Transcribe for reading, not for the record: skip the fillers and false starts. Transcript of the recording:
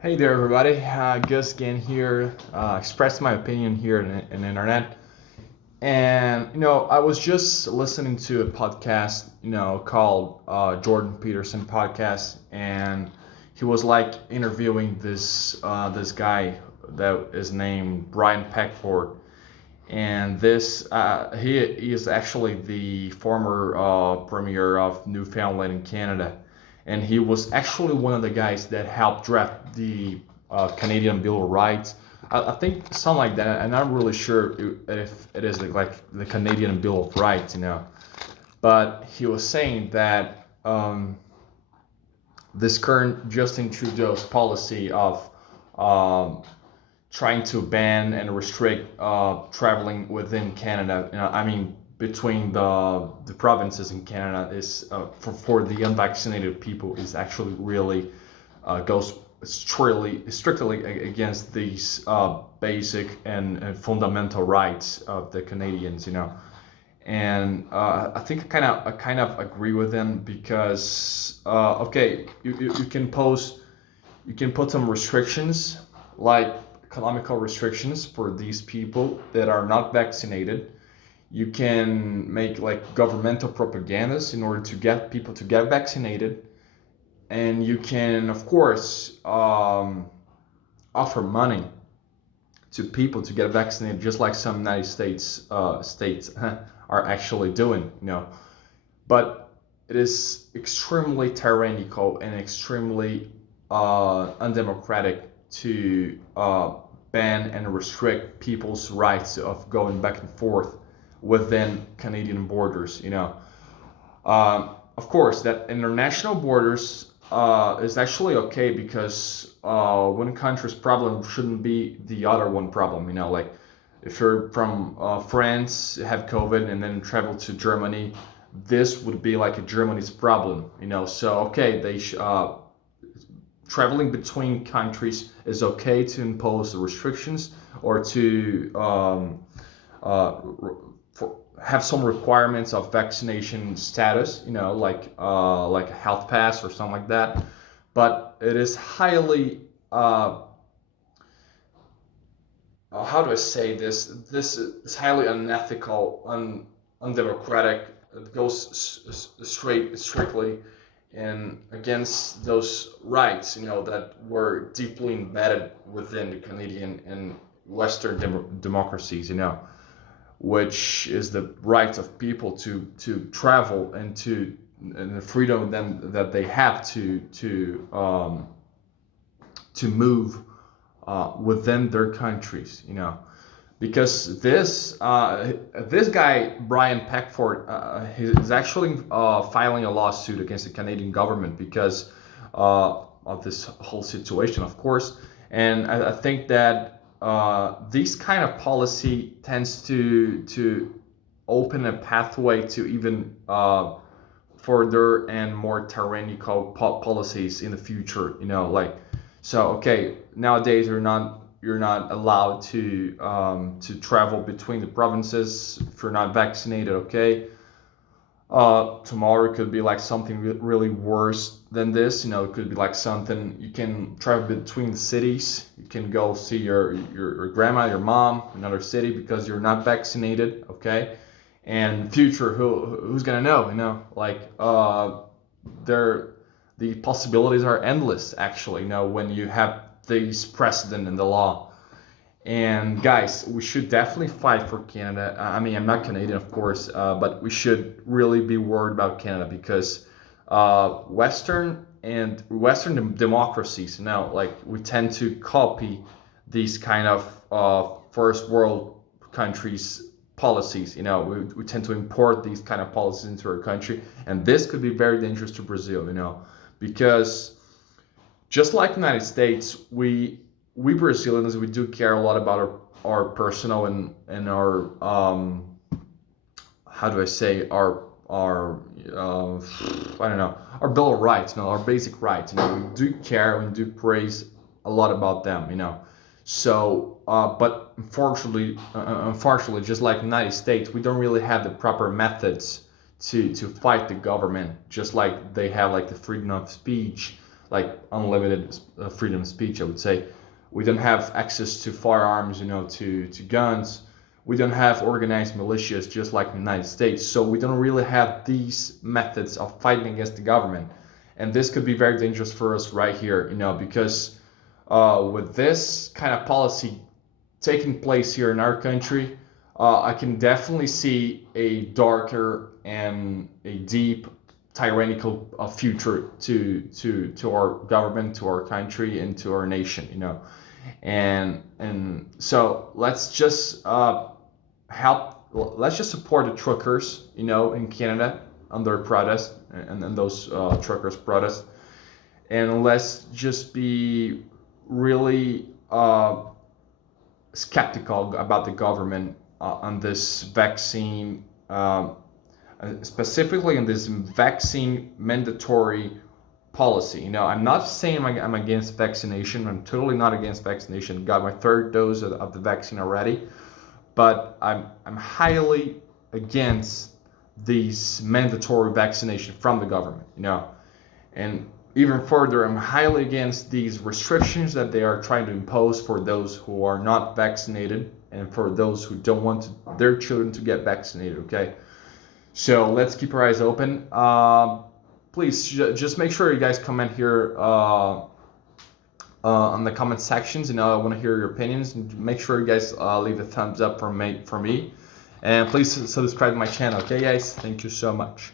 Hey there, everybody. Gus again here, express my opinion here in the internet. And, I was just listening to a podcast, called Jordan Peterson podcast. And he was like interviewing this guy that is named Brian Peckford. And he is actually the former premier of Newfoundland in Canada, and he was actually one of the guys that helped draft the Canadian Bill of Rights. I think something like that. I'm not really sure if it is like the Canadian Bill of Rights. But he was saying that this current Justin Trudeau's policy of um, trying to ban and restrict traveling within Canada. I mean, between the provinces in Canada is for the unvaccinated people is actually really goes strictly against these basic and fundamental rights of the Canadians. And I think I kind of agree with them because okay, you can put some restrictions like economical restrictions for these people that are not vaccinated. You can make like governmental propagandas in order to get people to get vaccinated, and you can, of course, offer money to people to get vaccinated, just like some United States states are actually doing. But it is extremely tyrannical and extremely undemocratic to ban and restrict people's rights of going back and forth within Canadian borders. Of course, that international borders is actually okay because one country's problem shouldn't be the other one problem. Like if you're from France, have COVID, and then travel to Germany, this would be like a Germany's problem. So okay, traveling between countries is okay to impose restrictions or to have some requirements of vaccination status, like a health pass or something like that. But it is highly, how do I say this? This is highly unethical, undemocratic. It goes strictly and against those rights, that were deeply embedded within the Canadian and Western democracies, which is the right of people to travel and the freedom then that they have to move within their countries, because this guy Brian Peckford is actually filing a lawsuit against the Canadian government because of this whole situation, of course. And I think that this kind of policy tends to open a pathway to even further and more tyrannical policies in the future. Like, so okay, nowadays you're not allowed to travel between the provinces if you're not vaccinated. Okay, tomorrow it could be like something really worse than this. It could be like something you can travel between the cities. You can go see your grandma, your mom, another city because you're not vaccinated. Okay, and future who's gonna know? Like there the possibilities are endless. Actually, when you have these precedent in the law. And guys, we should definitely fight for Canada. I mean, I'm not Canadian, of course, but we should really be worried about Canada because Western democracies now, like we tend to copy these kind of first world countries policies. We tend to import these kind of policies into our country, and this could be very dangerous to Brazil. Because just like the United States, we Brazilians, we do care a lot about our personal and our how do I say, our I don't know, our bill of rights, our basic rights. We do care, we do praise a lot about them. So but unfortunately, just like the United States, we don't really have the proper methods to fight the government, just like they have like the freedom of speech, like unlimited freedom of speech, I would say. We don't have access to firearms, to guns. We don't have organized militias just like the United States. So we don't really have these methods of fighting against the government. And this could be very dangerous for us right here, because with this kind of policy taking place here in our country, I can definitely see a darker and a deep tyrannical future to our government, to our country, and to our nation. And so let's just help. Let's just support the truckers, in Canada on their protest and those truckers protest, and let's just be really skeptical about the government on this vaccine, specifically on this vaccine mandatory policy. I'm not saying I'm against vaccination. I'm totally not against vaccination. Got my third dose of the vaccine already, but I'm highly against these mandatory vaccination from the government. And even further, I'm highly against these restrictions that they are trying to impose for those who are not vaccinated and for those who don't want their children to get vaccinated. Okay, so let's keep our eyes open. Please just make sure you guys comment here on the comment sections. I want to hear your opinions. And make sure you guys leave a thumbs up for me. And please subscribe to my channel. Okay, guys? Thank you so much.